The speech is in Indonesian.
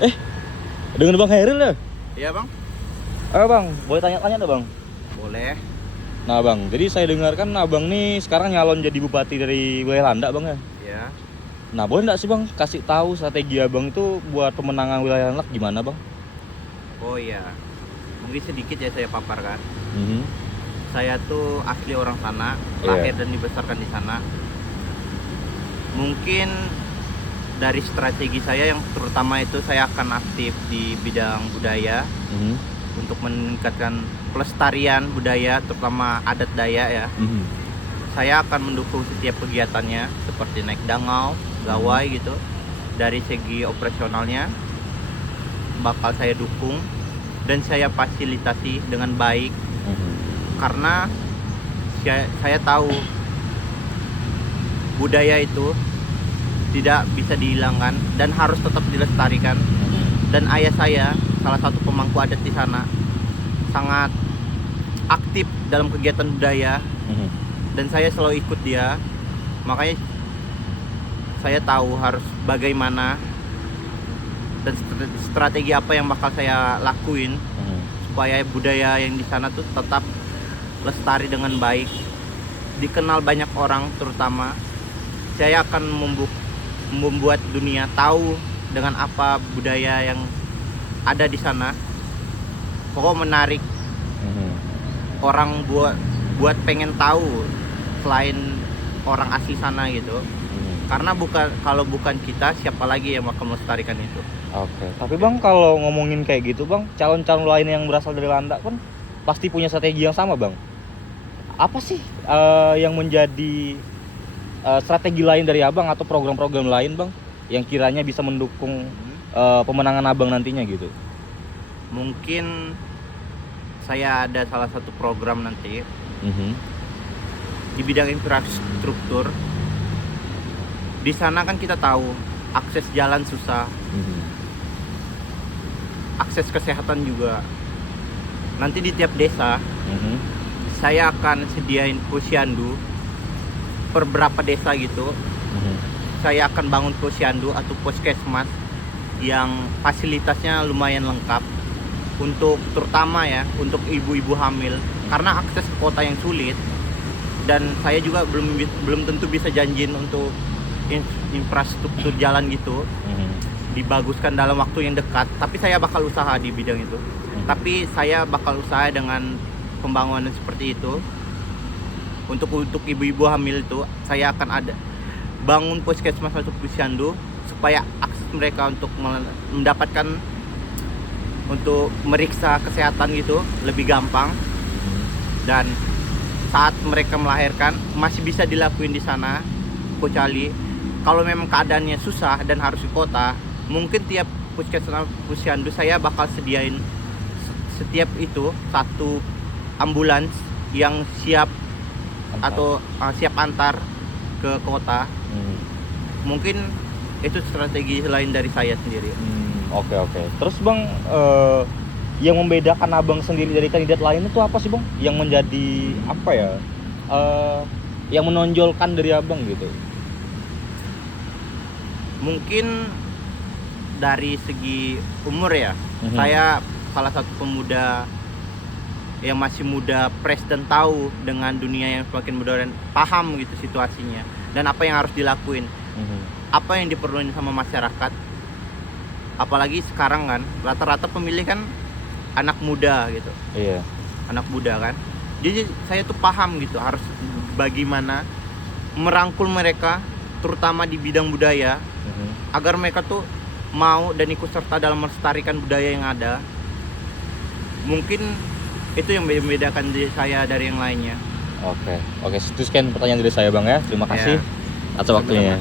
Eh, dengan Bang Hairil ya? Iya bang. Bang, boleh tanya-tanya dong Bang? Boleh. Nah Bang, jadi saya dengarkan Abang nih sekarang nyalon jadi bupati dari wilayah Landak Bang ya? Ya. Nah boleh nggak sih Bang kasih tahu strategi Abang itu buat pemenangan wilayah Landak gimana Bang? Oh iya. Mungkin sedikit ya saya paparkan. Mhm. Saya tuh asli orang sana, Iya. lahir dan dibesarkan di sana. Mungkin dari strategi saya yang terutama itu saya akan aktif di bidang budaya Mhm. untuk meningkatkan pelestarian budaya terutama adat Dayak ya. Mhm. Saya akan mendukung setiap kegiatannya seperti naik dangau, gawai gitu. Dari segi operasionalnya bakal saya dukung dan saya fasilitasi dengan baik Mhm. karena saya tahu budaya itu tidak bisa dihilangkan dan harus tetap dilestarikan. Dan ayah saya, salah satu pemangku adat di sana, sangat aktif dalam kegiatan budaya Mhm. dan saya selalu ikut dia. Makanya saya tahu harus bagaimana dan strategi apa yang bakal saya lakuin Mhm. supaya budaya yang di sana tuh tetap lestari dengan baik, dikenal banyak orang. Terutama saya akan membuat dunia tahu dengan apa budaya yang ada di sana. Pokoknya menarik Mhm. orang buat pengen tahu selain orang asli sana gitu. Mhm. Karena kalau bukan kita, siapa lagi yang bakal melestarikan itu? Oke, tapi Bang kalau ngomongin kayak gitu Bang, calon-calon lain yang berasal dari Landak kan pasti punya strategi yang sama Bang. Apa sih yang menjadi strategi lain dari Abang atau program-program lain Bang yang kiranya bisa mendukung pemenangan Abang nantinya gitu? Mungkin saya ada salah satu program nanti Mhm. di bidang infrastruktur. Di sana kan kita tahu akses jalan susah, Mhm. akses kesehatan juga. Nanti di tiap desa Mhm. saya akan sediain posyandu per berapa desa gitu. Mhm. Saya akan bangun posyandu atau puskesmas yang fasilitasnya lumayan lengkap untuk terutama ya untuk ibu-ibu hamil karena akses ke kota yang sulit. Dan saya juga belum tentu bisa janjiin untuk infrastruktur jalan gitu Mhm. dibaguskan dalam waktu yang dekat, tapi saya bakal usaha di bidang itu. Tapi saya bakal usaha dengan pembangunan seperti itu. Untuk ibu-ibu hamil itu saya akan ada bangun puskesmas atau posyandu supaya akses mereka untuk mendapatkan untuk meriksa kesehatan gitu lebih gampang. Dan saat mereka melahirkan masih bisa dilakuin di sana, kecuali kalau memang keadaannya susah dan harus ke kota, mungkin tiap puskesmas posyandu saya bakal sediain setiap itu satu ambulans yang siap atau siap antar ke kota. Mungkin itu strategi lain dari saya sendiri. Oke. Terus Bang, yang membedakan Abang sendiri dari kandidat lain itu apa sih Bang? Yang menjadi apa ya? Yang menonjolkan dari Abang gitu? Mungkin dari segi umur ya. Saya salah satu pemuda yang masih muda, fresh dan tahu dengan dunia yang semakin muda dan paham gitu situasinya dan apa yang harus dilakuin, apa yang diperluin sama masyarakat. Apalagi sekarang kan rata-rata pemilih kan anak muda gitu. Iya. Anak muda kan. Jadi saya tuh paham gitu harus bagaimana merangkul mereka terutama di bidang budaya agar mereka tuh mau dan ikut serta dalam melestarikan budaya yang ada. Mungkin itu yang membedakan diri saya dari yang lainnya. Oke. Itu sekian pertanyaan dari saya Bang ya. Terima kasih atas waktunya.